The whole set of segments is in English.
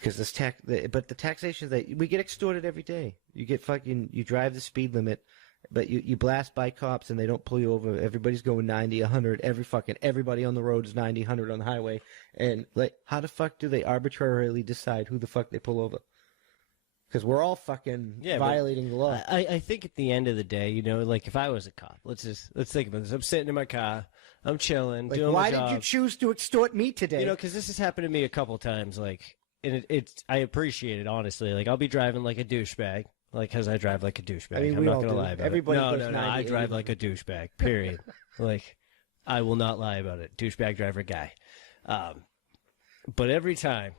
Because but the taxation that we get extorted every day. You drive the speed limit, but you blast by cops and they don't pull you over. Everybody's going 90, 100. Everybody on the road is 90, 100 on the highway. And like, how the fuck do they arbitrarily decide who the fuck they pull over? Because we're all fucking violating the law. I think at the end of the day, you know, like if I was a cop, let's think about this. I'm sitting in my car, I'm chilling, like, doing my job. Why did you choose to extort me today? You know, because this has happened to me a couple times. Like, and I appreciate it, honestly. Like, I'll be driving like a douchebag. Like, because I drive like a douchebag. I mean, I'm not going to lie about Everybody it. No, I drive like a douchebag, period. Like, I will not lie about it. Douchebag driver guy. But every time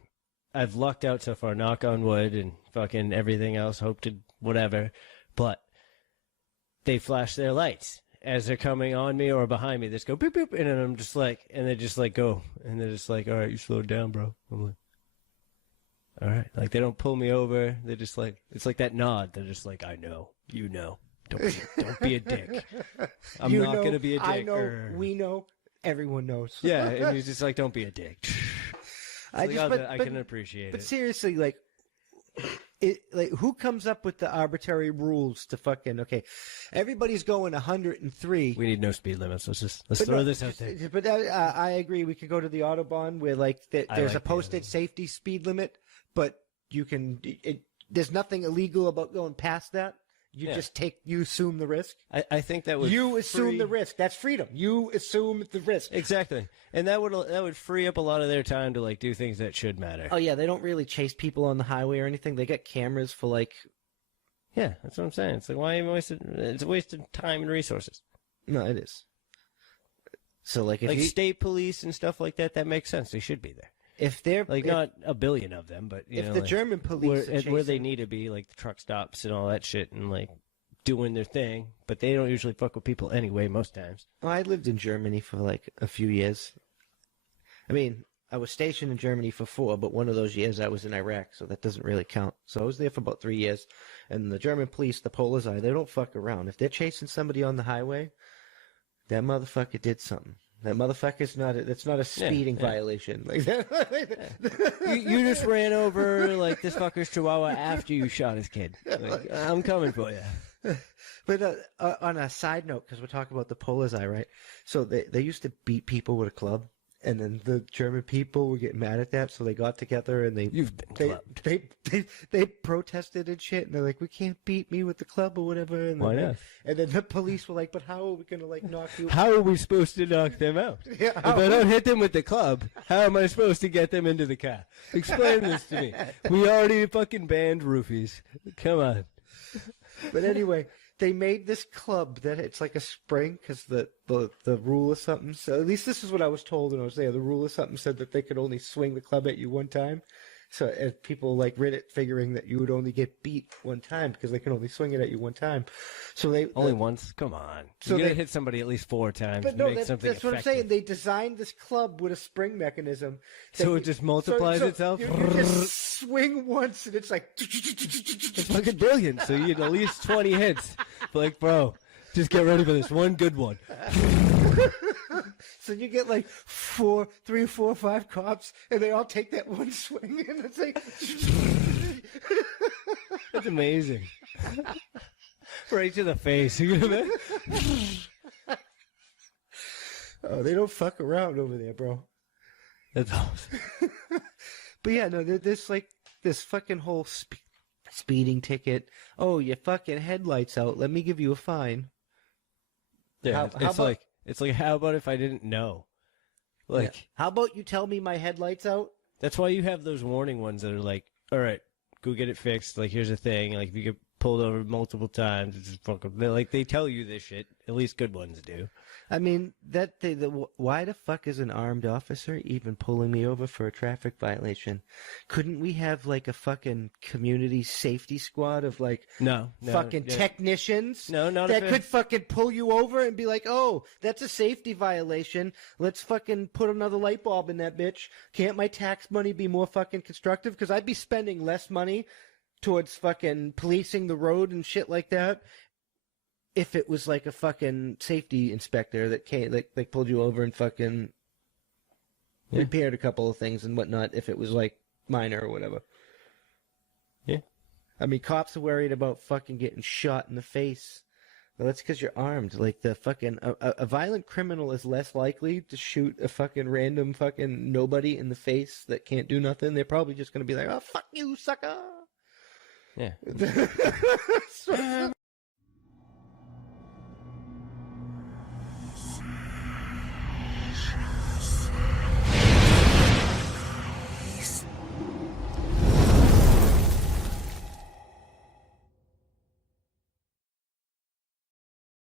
I've lucked out so far, knock on wood and fucking everything else, hope to whatever, but they flash their lights as they're coming on me or behind me. They just go boop, boop, and then I'm just like, and they just like go, and they're just like, all right, you slowed down, bro. I'm like, all right. Like, they don't pull me over. They're just like, it's like that nod. They're just like, I know, you know. Don't be a dick. I'm not going to be a dick. I know, we know, everyone knows. Yeah, and he's just like, don't be a dick. I can appreciate it. But seriously, like, who comes up with the arbitrary rules to fucking, okay, everybody's going 103. We need no speed limits. Let's throw this out there. But I agree. We could go to the Autobahn where, like, there's a posted safety speed limit, but you can, there's nothing illegal about going past that. You assume the risk. I think that would assume the risk. That's freedom. You assume the risk. Exactly, and that would free up a lot of their time to like do things that should matter. Oh yeah, they don't really chase people on the highway or anything. They got cameras for like. Yeah, that's what I'm saying. It's like, why even wasted? It's a waste of time and resources. No, it is. So like, if state police and stuff like that, that makes sense. They should be there. If they're not a billion of them, but if the German police where they need to be, like the truck stops and all that shit, and like doing their thing, but they don't usually fuck with people anyway. Most times. Well, I lived in Germany for like a few years. I mean, I was stationed in Germany for 4, but one of those years I was in Iraq, so that doesn't really count. So I was there for about 3 years, and the German police, the Polizei, they don't fuck around. If they're chasing somebody on the highway, that motherfucker did something. That motherfucker's that's not a speeding violation. Like that. You just ran over like this fucker's chihuahua after you shot his kid. Like, I'm coming for you. But on a side note, because we're talking about the Polizei, right? So they used to beat people with a club, and then the German people would get mad at that, so they got together and they protested and shit, and they're like, we can't beat me with the club or whatever. And why not? And then the police were like, but how are we gonna like knock you? How are we supposed to knock them out? Yeah, if I don't hit them with the club, how am I supposed to get them into the car? Explain this to me. We already fucking banned roofies. Come on. But anyway, they made this club that it's like a spring because the rule or something. So at least this is what I was told when I was there. The rule or something said that they could only swing the club at you one time. So if people like read it figuring that you would only get beat one time because they can only swing it at you one time. So they only once. Come on. So you gotta hit somebody at least 4 times. But to no, make something that's what I'm saying. They designed this club with a spring mechanism. So it just multiplies itself. You just swing once and it's like. It's fucking brilliant. So you get at least 20 hits. Like, bro, just get ready for this one good one. So you get like 3, 4, 5 cops, and they all take that one swing, and it's like. That's amazing. Right to the face. Oh, they don't fuck around over there, bro. That's awesome. But yeah, no, there's like this fucking whole speeding ticket. Oh, your fucking headlights out. Let me give you a fine. Yeah, it's like, how about if I didn't know? Like, yeah. How about you tell me my headlights out? That's why you have those warning ones that are like, all right, go get it fixed. Like, here's the thing. Like, if you get pulled over multiple times, it's just fucking, they tell you this shit. At least good ones do. I mean, why the fuck is an armed officer even pulling me over for a traffic violation? Couldn't we have like a fucking community safety squad of like fucking technicians that could fucking pull you over and be like, oh, that's a safety violation. Let's fucking put another light bulb in that bitch. Can't my tax money be more fucking constructive? Because I'd be spending less money towards fucking policing the road and shit like that. If it was like a fucking safety inspector that came, like pulled you over and fucking repaired a couple of things and whatnot, if it was like minor or whatever. Yeah. I mean, cops are worried about fucking getting shot in the face. Well, that's because you're armed. Like, the fucking... A violent criminal is less likely to shoot a fucking random fucking nobody in the face that can't do nothing. They're probably just going to be like, oh, fuck you, sucker! Yeah. So